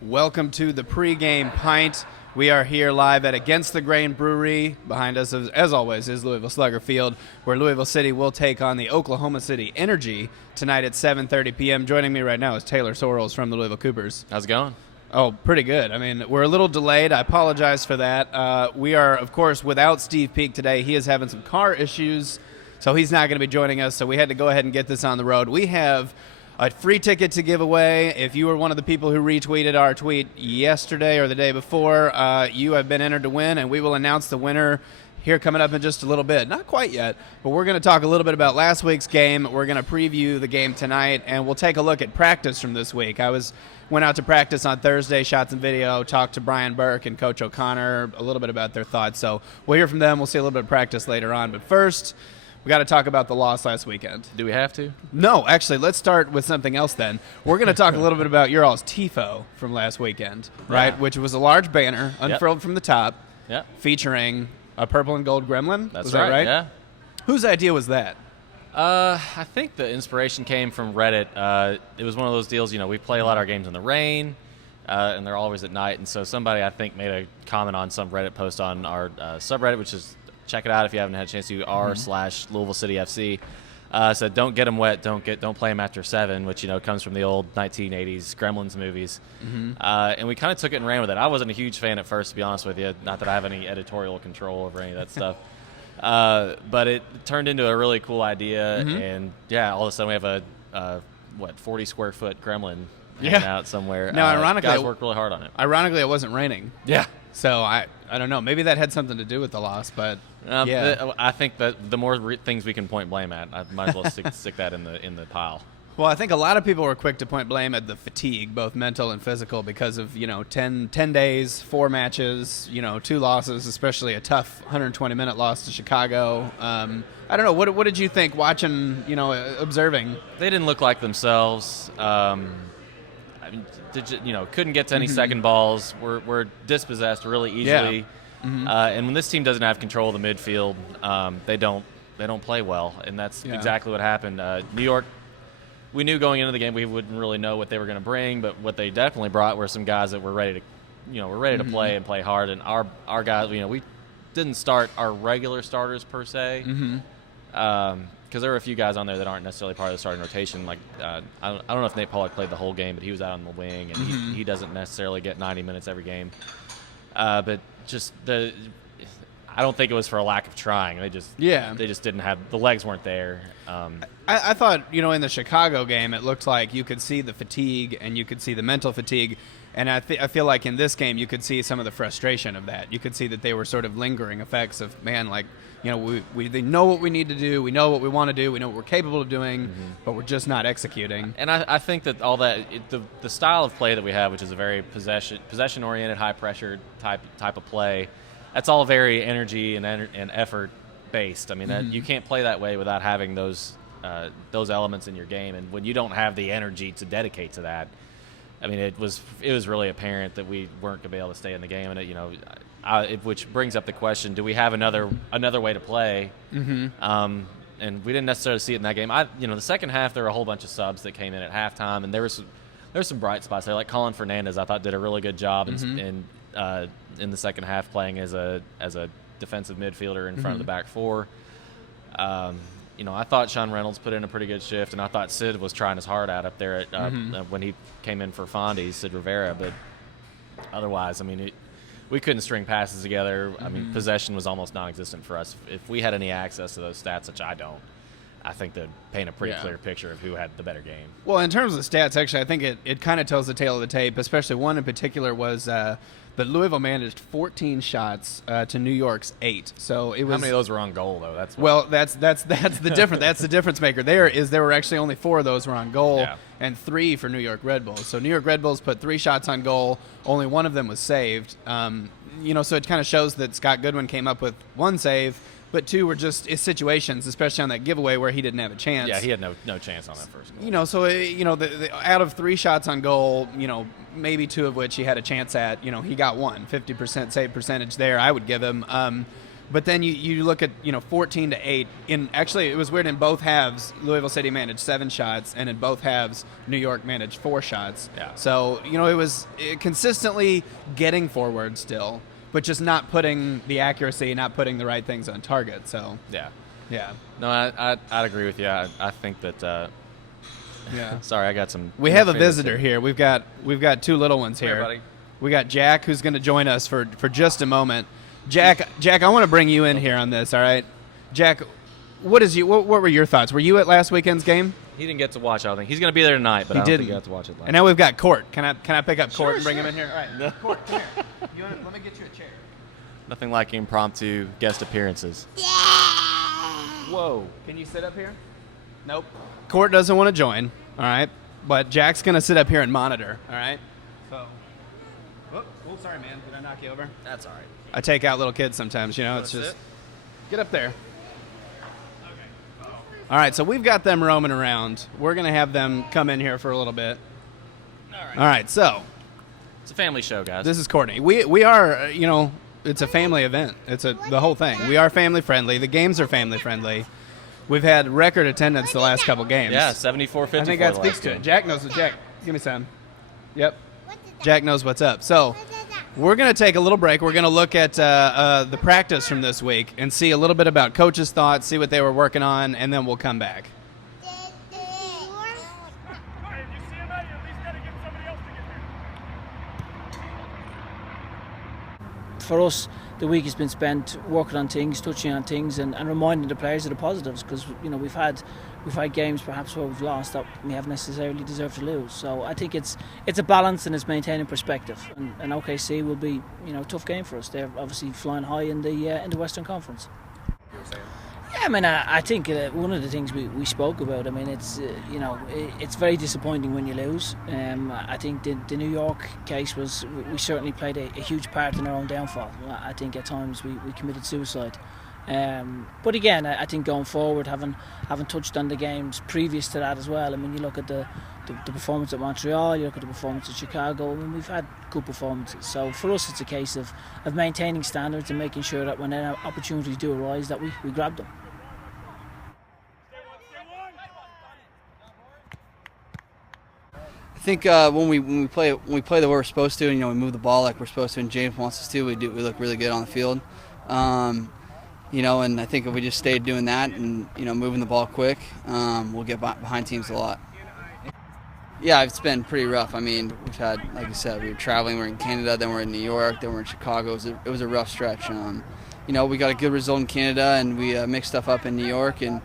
Welcome to the Pregame Pint. We are here live at Against the Grain Brewery. Behind us, as always, is Louisville Slugger Field, where Louisville City will take on the Oklahoma City Energy tonight at 7:30 p.m. Joining me right now is Taylor Sorrels from the Louisville Cougars. How's it going? Oh, pretty good. I mean, we're a little delayed. I apologize for that. We are, of course, without Steve Peake today. He is having some car issues, so he's not going to be joining us, so we had to go ahead and get this on the road. We have a free ticket to give away. If you were one of the people who retweeted our tweet yesterday or the day before, you have been entered to win, and we will announce the winner here coming up in just a little bit. Not quite yet, but we're going to talk a little bit about last week's game. We're going to preview the game tonight, and we'll take a look at practice from this week. Went out to practice on Thursday, shot some video, talked to Brian Burke and Coach O'Connor a little bit about their thoughts. So we'll hear from them. We'll see a little bit of practice later on. But first, we got to talk about the loss last weekend. Do we have to? No, actually, let's start with something else then. We're going to talk a little bit about your all's tifo from last weekend, right? Yeah. Which was a large banner unfurled from the top featuring a purple and gold gremlin. That's was that right? Yeah. Whose idea was that? I think the inspiration came from Reddit. It was one of those deals, we play a lot of our games in the rain, and they're always at night. And so somebody, I think, made a comment on some Reddit post on our subreddit, which is, check it out if you haven't had a chance to, r/Louisville City FC. Said, don't get them wet, don't play them after 7, which, comes from the old 1980s Gremlins movies. And we kind of took it and ran with it. I wasn't a huge fan at first, to be honest with you. Not that I have any editorial control over any of that stuff. But it turned into a really cool idea, and all of a sudden we have a 40 square foot gremlin hanging out somewhere. Now, ironically, guys worked really hard on it. Ironically, it wasn't raining. Yeah. So I don't know. Maybe that had something to do with the loss, but I think that the more things we can point blame at, I might as well stick that in the pile. Well, I think a lot of people were quick to point blame at the fatigue, both mental and physical, because of 10 days, 4 matches, 2 losses, especially a tough 120-minute loss to Chicago. I don't know. What did you think watching, observing? They didn't look like themselves. Couldn't get to any second balls. We're dispossessed really easily. Yeah. And when this team doesn't have control of the midfield, they don't play well, and that's exactly what happened. New York. We knew going into the game we wouldn't really know what they were going to bring, but what they definitely brought were some guys that were ready to play and play hard. And our guys, we didn't start our regular starters per se, because there were a few guys on there that aren't necessarily part of the starting rotation. Like I don't know if Nate Pollock played the whole game, but he was out on the wing, and he doesn't necessarily get 90 minutes every game. But just I don't think it was for a lack of trying. They just didn't have the legs weren't there. I thought in the Chicago game it looked like you could see the fatigue and you could see the mental fatigue, and I feel like in this game you could see some of the frustration of that. You could see that they were sort of lingering effects of they know what we need to do, we know what we want to do, we know what we're capable of doing, but we're just not executing. And I think that all that the style of play that we have, which is a very possession oriented, high pressure type of play. That's all very energy and effort based. I mean, you can't play that way without having those elements in your game. And when you don't have the energy to dedicate to that, I mean, it was really apparent that we weren't going to be able to stay in the game. And which brings up the question: do we have another way to play? And we didn't necessarily see it in that game. The second half there were a whole bunch of subs that came in at halftime, and there was some bright spots there. Like Colin Fernandez, I thought did a really good job in the second half, playing as a defensive midfielder in front of the back four. I thought Sean Reynolds put in a pretty good shift, and I thought Sid was trying his heart out up there when he came in for Fondy, Sid Rivera. But otherwise, I mean, we couldn't string passes together. I mean, possession was almost non-existent for us. If we had any access to those stats, which I don't, I think they'd paint a pretty clear picture of who had the better game. Well, in terms of the stats, actually, I think it kind of tells the tale of the tape, especially one in particular was that Louisville managed 14 shots to New York's 8. So it was. How many of those were on goal, though? That's the difference. That's the difference maker. There were actually only 4 of those were on goal, and 3 for New York Red Bulls. So New York Red Bulls put 3 shots on goal. Only 1 of them was saved. So it kind of shows that Scott Goodwin came up with 1 save, but 2 were just situations, especially on that giveaway where he didn't have a chance. Yeah, he had no chance on that first goal. Out of 3 shots on goal, maybe 2 of which he had a chance at, he got 1, 50% save percentage there. I would give him. But then you look at 14-8. Actually, it was weird. In both halves, Louisville City managed 7 shots, and in both halves, New York managed 4 shots. Yeah. So it was consistently getting forward still, but just not putting the accuracy, not putting the right things on target. So yeah. No, I'd agree with you. I think that. Yeah. Sorry, I got some. We have a visitor here. We've got 2 little ones here. Here, buddy. We got Jack, who's going to join us for just a moment. Jack, I want to bring you in here on this. All right, Jack, what were your thoughts? Were you at last weekend's game? He didn't get to watch. I don't think he's going to be there tonight, but I don't think he got to watch it live. And now we've got Court. Can I pick up Court and bring him in here? All right, no. Court, come here. Let me get you a chair. Nothing like impromptu guest appearances. Whoa! Can you sit up here? Nope. Court doesn't want to join. All right, but Jack's going to sit up here and monitor. All right. So. Oh, sorry, man. Did I knock you over? That's all right. I take out little kids sometimes, it's just... Get up there. Okay. All right, so we've got them roaming around. We're going to have them come in here for a little bit. All right, so... It's a family show, guys. This is Courtney. We are, it's a family event. It's the whole thing. We are family-friendly. The games are family-friendly. We've had record attendance the last couple games. Yeah, 74-54. I think that speaks to it. Jack knows it. Jack, give me some. Yep. Jack knows what's up. So... We're going to take a little break. We're going to look at the practice from this week and see a little bit about coaches' thoughts, see what they were working on, and then we'll come back. For us, the week has been spent working on things, touching on things, and reminding the players of the positives, because we've had games perhaps where we've lost that we haven't necessarily deserved to lose. So I think it's a balance and it's maintaining perspective. And OKC will be a tough game for us. They're obviously flying high in the Western Conference. Yeah, I mean, I think one of the things we spoke about, I mean, it's it's very disappointing when you lose. I think the New York case was, we certainly played a huge part in our own downfall. I think at times we committed suicide. But again, I think going forward, having touched on the games previous to that as well, I mean, you look at the performance at Montreal, you look at the performance at Chicago, I mean, we've had good performances. So for us, it's a case of maintaining standards and making sure that when opportunities do arise, that we grab them. I think when we play the way we're supposed to, and we move the ball like we're supposed to, and James wants us to, we look really good on the field. And I think if we just stayed doing that and moving the ball quick, we'll get behind teams a lot. Yeah, it's been pretty rough. I mean, we've had, like you said, we were traveling. We're in Canada, then we're in New York, then we're in Chicago. It was a rough stretch. We got a good result in Canada, and we mixed stuff up in New York, and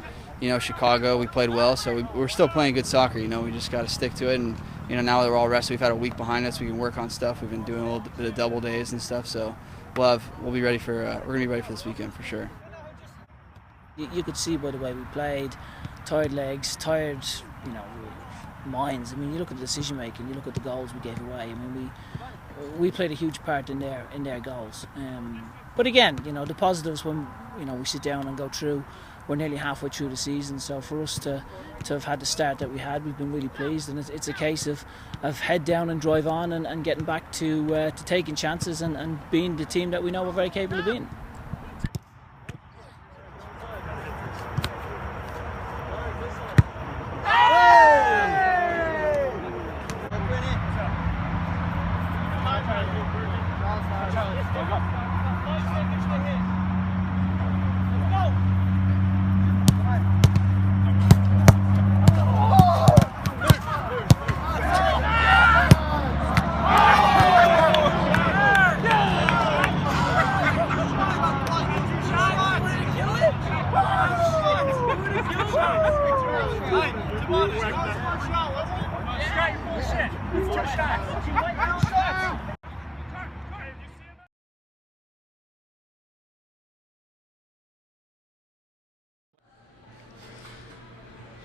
Chicago. We played well, so we're still playing good soccer. We just got to stick to it, and now that we're all rested, we've had a week behind us. We can work on stuff. We've been doing a little bit of double days and stuff, so we'll be ready for. We're gonna be ready for this weekend for sure. You could see by the way we played, tired legs, tired, minds. I mean, you look at the decision making, you look at the goals we gave away. I mean, we played a huge part in their goals. But again, the positives when we sit down and go through. We're nearly halfway through the season, so for us to have had the start that we had, we've been really pleased, and it's a case of head down and drive on and getting back to taking chances and being the team that we know we're very capable of being.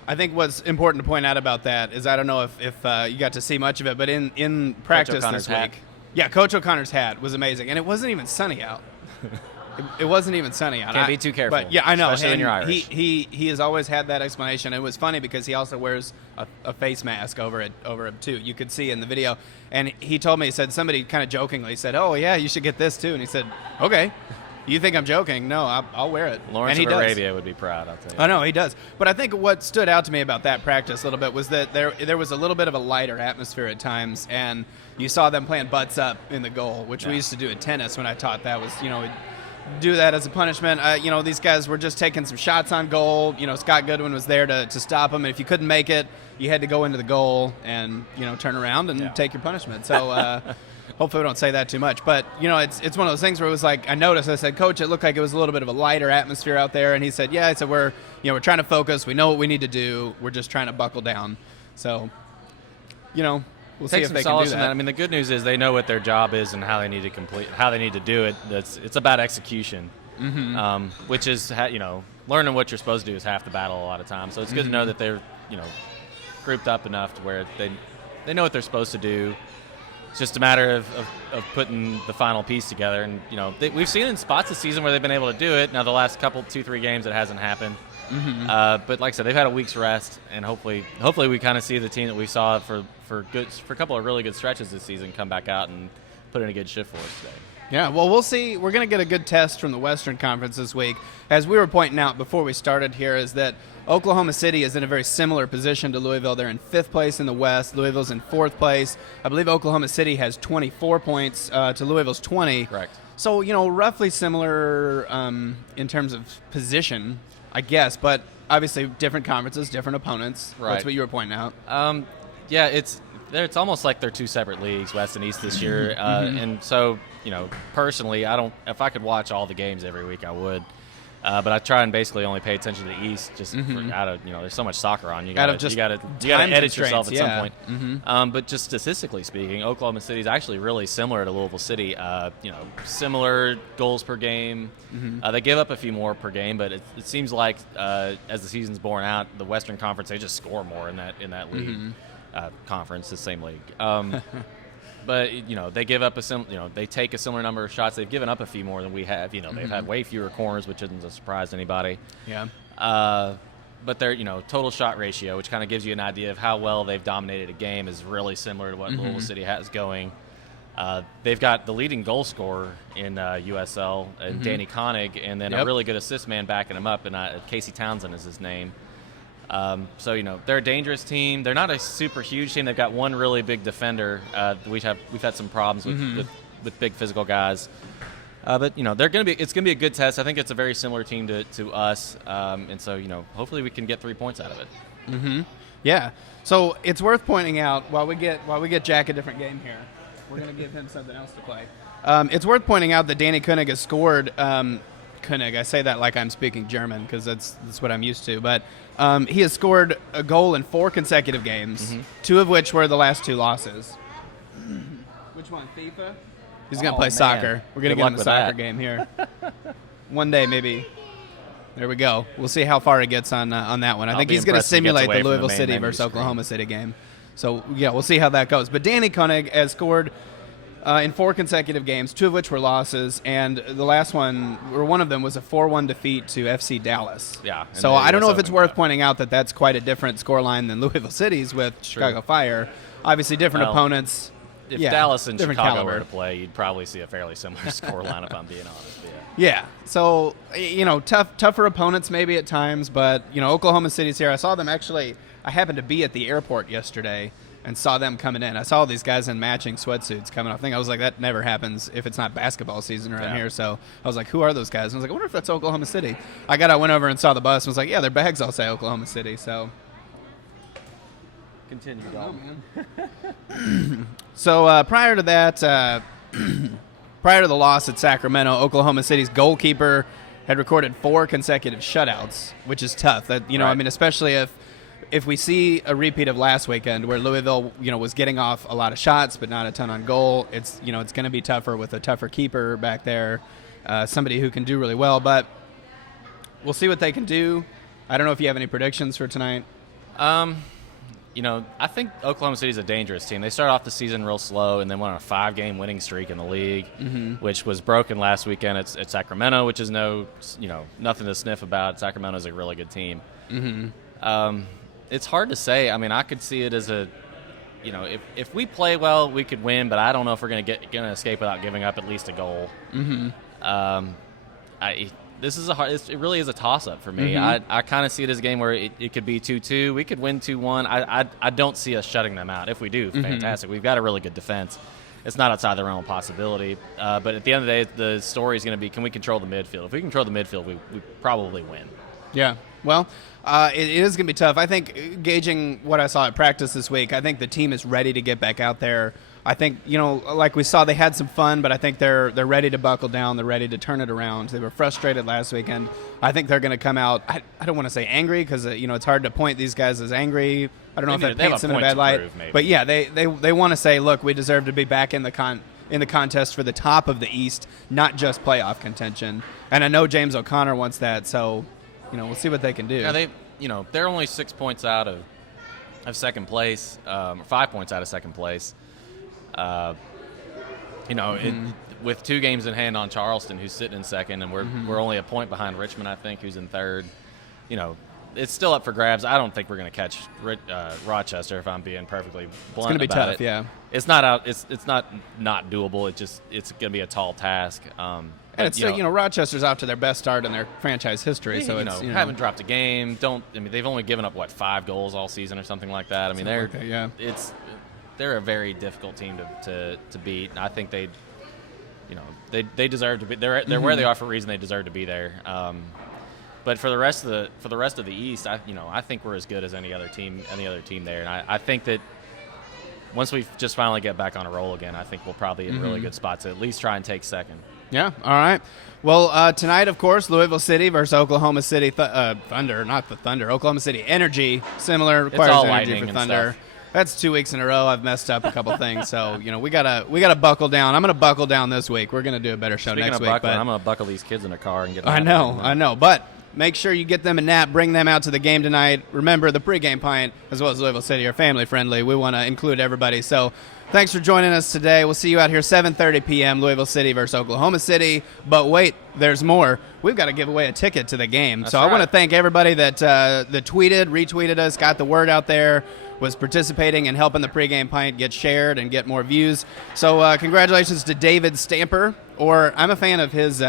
I think what's important to point out about that is, I don't know if you got to see much of it, but in practice this week, Coach O'Connor's hat was amazing, and it wasn't even sunny out. It wasn't even sunny out. Can't be too careful. But yeah, I know. Especially when you're Irish. He has always had that explanation. It was funny because he also wears a face mask over it too. You could see in the video, and he told me, he said, somebody kind of jokingly said, "Oh yeah, you should get this too," and he said, "Okay." You think I'm joking? No, I'll wear it. Lawrence and he of does. Arabia would be proud, I'll tell you. I know he does. But I think what stood out to me about that practice a little bit was that there was a little bit of a lighter atmosphere at times, and you saw them playing butts up in the goal, which we used to do at tennis when I taught that. Was do that as a punishment. These guys were just taking some shots on goal. Scott Goodwin was there to stop them, and if you couldn't make it, you had to go into the goal and turn around and take your punishment. So. Hopefully we don't say that too much. But, it's one of those things where it was like, I said, Coach, it looked like it was a little bit of a lighter atmosphere out there. And he said, yeah. I said, we're trying to focus. We know what we need to do. We're just trying to buckle down. So, we'll see if they can do that. I mean, the good news is they know what their job is and how they need to do it. It's about execution, which is, learning what you're supposed to do is half the battle a lot of times. So it's good to know that they're, grouped up enough to where they know what they're supposed to do. It's just a matter of putting the final piece together. And, we've seen in spots this season where they've been able to do it. Now, the last 2-3 games, it hasn't happened. But like I said, they've had a week's rest, and hopefully we kind of see the team that we saw for a couple of really good stretches this season come back out and put in a good shift for us today. Yeah, well, we'll see. We're going to get a good test from the Western Conference this week. As we were pointing out before we started here, is that Oklahoma City is in a very similar position to Louisville. They're in 5th place in the West. Louisville's in 4th place. I believe Oklahoma City has 24 points to Louisville's 20. Correct. So, roughly similar in terms of position, I guess, but obviously different conferences, different opponents. Right. That's what you were pointing out. Yeah, it's almost like they're two separate leagues, West and East this year. And so, personally, if I could watch all the games every week, I would. But I try and basically only pay attention to the East, just there's so much soccer on. You got to edit yourself at some point. But just statistically speaking, Oklahoma City is actually really similar to Louisville City. Similar goals per game. They give up a few more per game, but it seems like as the season's borne out, the Western Conference, they just score more in that league. Conference, the same league. But they give up they take a similar number of shots. They've given up a few more than we have. They've had way fewer corners, which isn't a surprise to anybody. Yeah. But their total shot ratio, which kind of gives you an idea of how well they've dominated a game, is really similar to what Louisville City has going. They've got the leading goal scorer in USL, Danny Koenig, and then a really good assist man backing him up, and Casey Townsend is his name. So they're a dangerous team. They're not a super huge team. They've got one really big defender. We've had some problems with big physical guys. But it's gonna be a good test. I think it's a very similar team to us. And so hopefully we can get 3 points out of it. Yeah. So it's worth pointing out while we get Jack a different game here. We're gonna give him something else to play. It's worth pointing out that Danny Koenig has scored. Koenig, I say that like I'm speaking German because that's what I'm used to. But he has scored a goal in 4 consecutive games, 2 of which were the last 2 losses. Which one, FIFA? He's going to play soccer. We're going to get him a soccer game here. One day, maybe. There we go. We'll see how far he gets on that one. I think he's going to simulate the Louisville City versus Oklahoma City game. So, yeah, we'll see how that goes. But Danny Koenig has scored in 4 consecutive games, 2 of which were losses, and the last one, or one of them, was a 4-1 defeat to FC Dallas. Yeah. So I don't know if it's worth pointing out that that's quite a different scoreline than Louisville City's with Chicago Fire. Obviously, different opponents. If Dallas and Chicago caliber were to play, you'd probably see a fairly similar scoreline, if I'm being honest. Yeah. So, tougher opponents maybe at times, but, Oklahoma City's here. I saw them actually. I happened to be at the airport yesterday and saw them coming in. I saw these guys in matching sweatsuits coming off. I was like, that never happens if it's not basketball season around here. So I was like, who are those guys? And I was like, I wonder if that's Oklahoma City. I went over and saw the bus and was like, yeah, their bags all say Oklahoma City. So continue, Dalton. So prior to that, prior to the loss at Sacramento, Oklahoma City's goalkeeper had recorded 4 consecutive shutouts, which is tough. That Right. Especially if we see a repeat of last weekend where Louisville, was getting off a lot of shots but not a ton on goal, it's it's going to be tougher with a tougher keeper back there, somebody who can do really well. But we'll see what they can do. I don't know if you have any predictions for tonight. I think Oklahoma City is a dangerous team. They started off the season real slow and then went on a 5-game winning streak in the league, which was broken last weekend at Sacramento, which is nothing to sniff about. Sacramento is a really good team. It's hard to say. I mean, I could see it as if we play well, we could win, but I don't know if we're going to escape without giving up at least a goal. This is it really is a toss-up for me. I kind of see it as a game where it could be 2-2. We could win 2-1. I don't see us shutting them out. If we do, fantastic. We've got a really good defense. It's not outside the realm of possibility. But at the end of the day, the story is going to be, can we control the midfield? If we control the midfield, we probably win. Yeah. Well, it is going to be tough. I think, gauging what I saw at practice this week, I think the team is ready to get back out there. I think, like we saw, they had some fun, but I think they're ready to buckle down. They're ready to turn it around. They were frustrated last weekend. I think they're going to come out, I don't want to say angry, because it's hard to point these guys as angry. I don't know if that paints them in a bad light. But yeah, they want to say, look, we deserve to be back in the contest for the top of the East, not just playoff contention. And I know James O'Connor wants that, so we'll see what they can do. Yeah, they're only 6 points out of second place, or 5 points out of second place. With 2 games in hand on Charleston, who's sitting in second, and we're only a point behind Richmond, I think, who's in third. It's still up for grabs. I don't think we're going to catch Rochester, if I'm being perfectly blunt. It's going to be about tough, yeah. It's not out. It's not doable. It's going to be a tall task. And it's Rochester's off to their best start in their franchise history, so haven't dropped a game. They've only given up 5 goals all season or something like that. They're a very difficult team to beat. And I think they deserve to be. They're where they are for a reason. They deserve to be there. But for the rest of the East, I think we're as good as any other team there. And I think that once we just finally get back on a roll again, I think we'll probably in a really good spot to at least try and take second. Yeah, all right. Well, tonight, of course, Louisville City versus Oklahoma City Thunder, not the Thunder. Oklahoma City Energy, similar, requires all energy for Thunder. That's 2 weeks in a row. I've messed up a couple things, so we gotta buckle down. I'm gonna buckle down this week. We're gonna do a better show next week. I'm gonna buckle these kids in a car and get them. I know, but make sure you get them a nap. Bring them out to the game tonight. Remember, the pregame pint, as well as Louisville City, are family friendly. We want to include everybody. So thanks for joining us today. We'll see you out here 7:30 p.m. Louisville City versus Oklahoma City. But wait, there's more. We've got to give away a ticket to the game. That's so right. I want to thank everybody that tweeted, retweeted us, got the word out there, was participating and helping the pregame pint get shared and get more views. So congratulations to David Stamper, or I'm a fan of his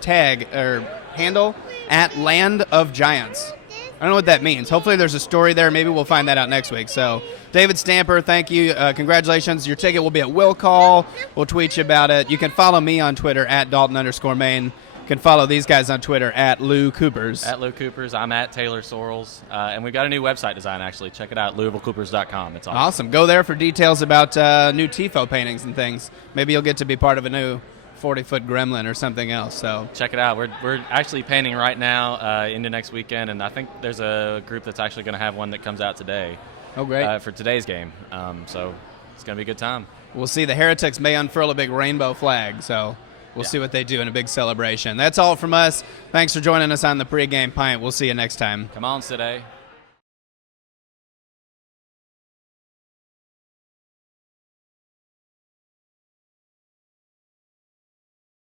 tag or handle at Land of Giants. I don't know what that means. Hopefully there's a story there. Maybe we'll find that out next week. So, David Stamper, thank you. Congratulations. Your ticket will be at Will Call. We'll tweet you about it. You can follow me on Twitter at Dalton_Main. You can follow these guys on Twitter at Lou Coopers. At Lou Coopers. I'm at Taylor Sorrels. And we've got a new website design, actually. Check it out, LouisvilleCoopers.com. It's awesome. Go there for details about new tifo paintings and things. Maybe you'll get to be part of a new 40-foot gremlin or something else. So check it out. We're actually painting right now into next weekend, and I think there's a group that's actually going to have one that comes out today. Oh, great. For today's game. So it's going to be a good time. We'll see. The Heretics may unfurl a big rainbow flag, so we'll see what they do in a big celebration. That's all from us. Thanks for joining us on the pregame pint. We'll see you next time. Come on, City.